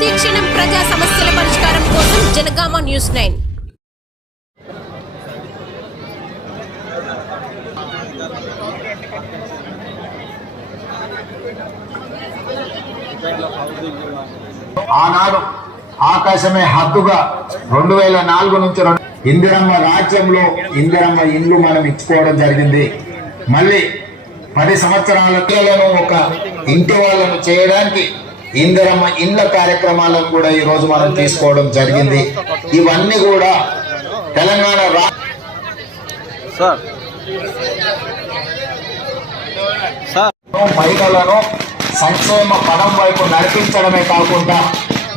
ప్రతిక్షణం ప్రజా సమస్యల పరిష్కారం కోసం జనగామ న్యూస్ నైన్. ఆనాడు ఆకాశమే హద్దుగా రెండు వేల నాలుగు నుంచి రెండు ఇందిరమ్మ రాజ్యంలో ఇందిరమ్మ ఇండ్లు మనం ఇచ్చుకోవడం జరిగింది. మళ్ళీ పది సంవత్సరాల ఒక ఇంటి వాళ్ళను చేయడానికి ఇందిరమ్మ ఇండ్ల కార్యక్రమాలను కూడా ఈ రోజు మనం తీసుకోవడం జరిగింది. ఇవన్నీ కూడా తెలంగాణ రా మహిళలను సంక్షేమ పదం వైపు నడిపించడమే కాకుండా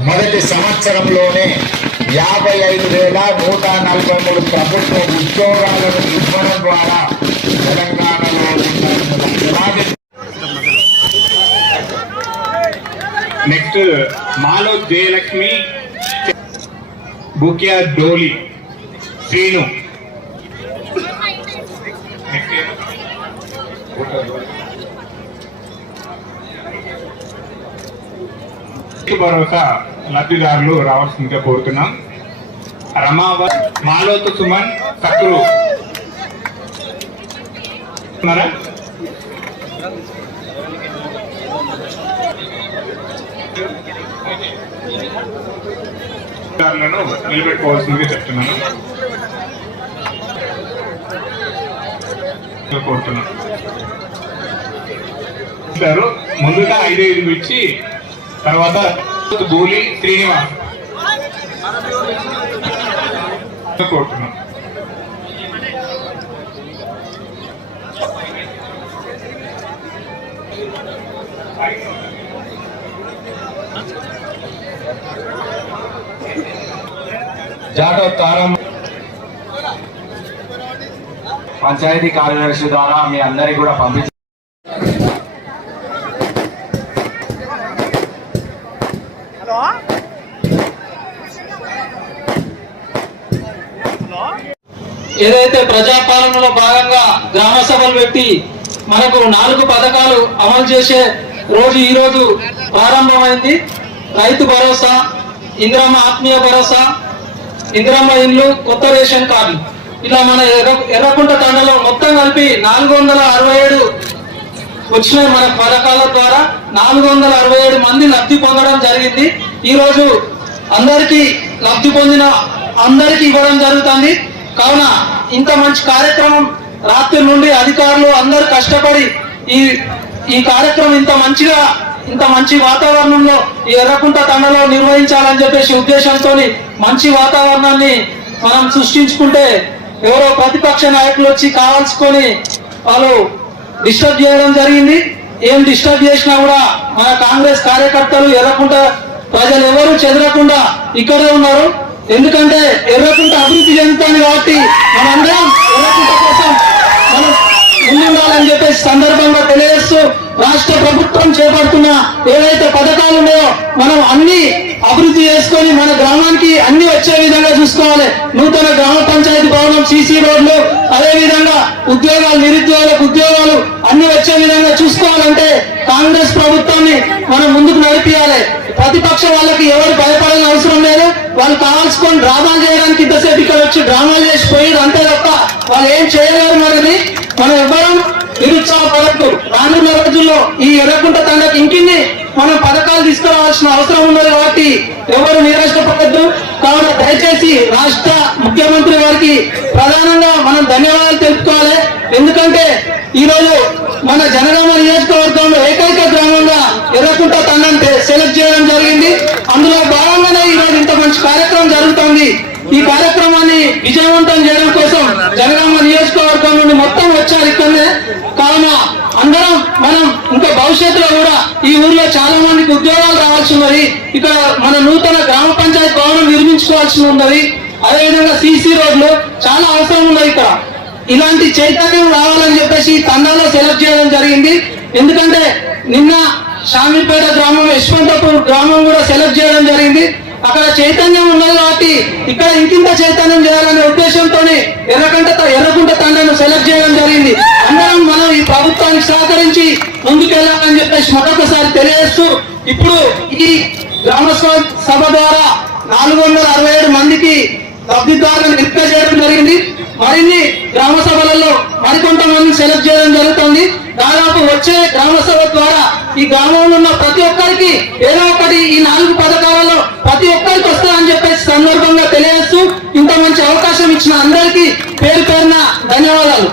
మొదటి సంవత్సరంలోనే యాభై ఐదు వేల నూట నలభై మూడు ప్రభుత్వ ఉద్యోగాలను ఇవ్వడం ద్వారా తెలంగాణలో ఉన్న నెక్స్ట్ మాలో జయలక్ష్మి బుక్యా డోలి శ్రీను. భరోసా లబ్ధిదారులు రావాల్సిందిగా కోరుతున్నాం. రమావ మాలోతు సుమన్ సక్కురు ఉన్నారా? నిలబెట్టుకోవాల్సిందిగా చెప్తున్నాను. కోరుతున్నాను. ముందుగా ఐదు ఐదు ఇచ్చి తర్వాత గూలి శ్రీనివాస్. కోరుతున్నాను. జాటో తారం పంచాయతీ కార్యదర్శి ద్వారా మీ అందరికి కూడా పంపించ ఏదైతే ప్రజాపాలనలో భాగంగా గ్రామ సభలు పెట్టి మనకు నాలుగు పథకాలు అమలు చేసే రోజు ఈ రోజు ప్రారంభమైంది రైతు భరోసా ఇందిరమ్మ ఆత్మీయ భరోసా ఇందిరమ్మ ఇండ్లు కొత్త రేషన్ కార్డు. ఇలా మన ఎర్ర ఎర్రకుంట తండలో మొత్తం కలిపి నాలుగు వందల అరవై ఏడు వచ్చిన మన పథకాల ద్వారా. నాలుగు వందల అరవై ఏడు మంది లబ్ధి పొందడం జరిగింది. ఈరోజు అందరికీ లబ్ధి పొందిన అందరికీ ఇవ్వడం జరుగుతుంది. కావున ఇంత మంచి కార్యక్రమం రాత్రి నుండి అధికారులు అందరు కష్టపడి ఈ ఈ కార్యక్రమం ఇంత మంచిగా ఇంత మంచి వాతావరణంలో ఈ ఎర్రకుంట తండలో నిర్వహించాలని చెప్పేసి ఉద్దేశంతో మంచి వాతావరణాన్ని మనం సృష్టించుకుంటే ఎవరో ప్రతిపక్ష నాయకులు వచ్చి కావాల్సుకొని వాళ్ళు డిస్టర్బ్ చేయడం జరిగింది. ఏం డిస్టర్బ్ చేసినా కూడా మన కాంగ్రెస్ కార్యకర్తలు ఎర్రకుంట ప్రజలు ఎవరు చెదరకుండా ఇక్కడే ఉన్నారు. ఎందుకంటే ఎర్రకుంట అభివృద్ధి చెందుతాను కాబట్టి మనందరం ఎర్రకుంట కోసం మనం ముందుండాలని చెప్పేసి సందర్భంగా తెలియదు రాష్ట్ర ప్రభుత్వం చేపడుతున్న ఏవైతే పథకాలు ఉన్నాయో మనం అన్ని అభివృద్ధి చేసుకొని మన గ్రామానికి అన్ని వచ్చే విధంగా చూసుకోవాలి. నూతన గ్రామ పంచాయతీ భవనం సీసీ రోడ్లు అదే విధంగా ఉద్యోగాలు నిరుద్యోగులకు ఉద్యోగాలు అన్ని వచ్చే విధంగా చూసుకోవాలంటే కాంగ్రెస్ ప్రభుత్వాన్ని మనం ముందుకు నడిపియాలి. ప్రతిపక్ష వాళ్ళకి ఎవరు భయపడాల్సిన అవసరం లేదు. వాళ్ళు కావాల్సుకొని డ్రామాలు చేయడానికి ఇంతసేపు ఇక్కడ వచ్చి డ్రామాలు చేసి పోయారు అంతే తప్ప వాళ్ళు ఏం చేయలేరు మరి. మనం ఎవరం వరకు రానున్న రోజుల్లో ఈ ఎర్రకుంట తండకి ఇంకిన్ని మనం పథకాలు తీసుకురావాల్సిన అవసరం ఉన్నది కాబట్టి ఎవరు నిరాశపడద్దు. కావున దయచేసి రాష్ట్ర ముఖ్యమంత్రి వారికి ప్రధానంగా మనం ధన్యవాదాలు తెలుపుకోవాలి. ఎందుకంటే ఈ రోజు మన జనగామ నియోజకవర్గంలో ఏకైక గ్రామంగా ఎర్రకుంట తండ్రి సెలెక్ట్ చేయడం జరిగింది. అందులో భాగంగానే ఈ రోజు ఇంత మంచి కార్యక్రమం జరుగుతోంది. ఈ కార్యక్రమాన్ని విజయవంతం చేయడం కోసం జనగామ నియోజకవర్గం నుండి మొత్తం వచ్చారు ఇక్కడనే. కావున అందరం మనం ఇంకా భవిష్యత్తులో కూడా ఈ ఊర్లో చాలా మందికి ఉద్యోగాలు రావాల్సి ఉన్నది. ఇక్కడ మన నూతన గ్రామ పంచాయతీ భవనం నిర్మించుకోవాల్సి ఉన్నది. అదేవిధంగా సీసీ రోడ్లు చాలా అవసరం ఉన్నది ఇక్కడ. ఇలాంటి చైతన్యం రావాలని చెప్పేసి తండాలో సెలెక్ట్ చేయడం జరిగింది. ఎందుకంటే నిన్న షామిపేట గ్రామం యశ్వంతపూర్ గ్రామం కూడా సెలెక్ట్ చేయడం జరిగింది. అక్కడ చైతన్యం ఉన్నది కాబట్టి ఇక్కడ ఇంకింత చైతన్యం చేయాలనే ఉద్దేశంతోనే ఎర్రకంట ఎర్రకుంట తండ్రిని సెలెక్ట్ చేయడం జరిగింది. అందరం మనం ఈ ప్రభుత్వానికి సహకరించి ముందుకెళ్ళాలని చెప్పేసి మరొకసారి తెలియజేస్తూ ఇప్పుడు ఈ గ్రామ సభ- సభ ద్వారా నాలుగు వందల అరవై ఏడు మందికి లబ్ధిదారులను ఎంపిక చేయడం జరిగింది. మరిన్ని గ్రామ సభలలో మరికొంతమందిని సెలెక్ట్ చేయడం జరుగుతుంది. దాదాపు వచ్చే గ్రామ సభ ద్వారా ఈ గ్రామంలో ఉన్న ప్రతి ఒక్కరికి ఏదో ఒకటి ఈ నాలుగు పథకాలలో ప్రతి ఒక్కరికి వస్తాయని చెప్పేసి సందర్భంగా తెలియజేస్తూ ఇంత మంచి అవకాశం ఇచ్చిన అందరికీ పేరు పేరున ధన్యవాదాలు.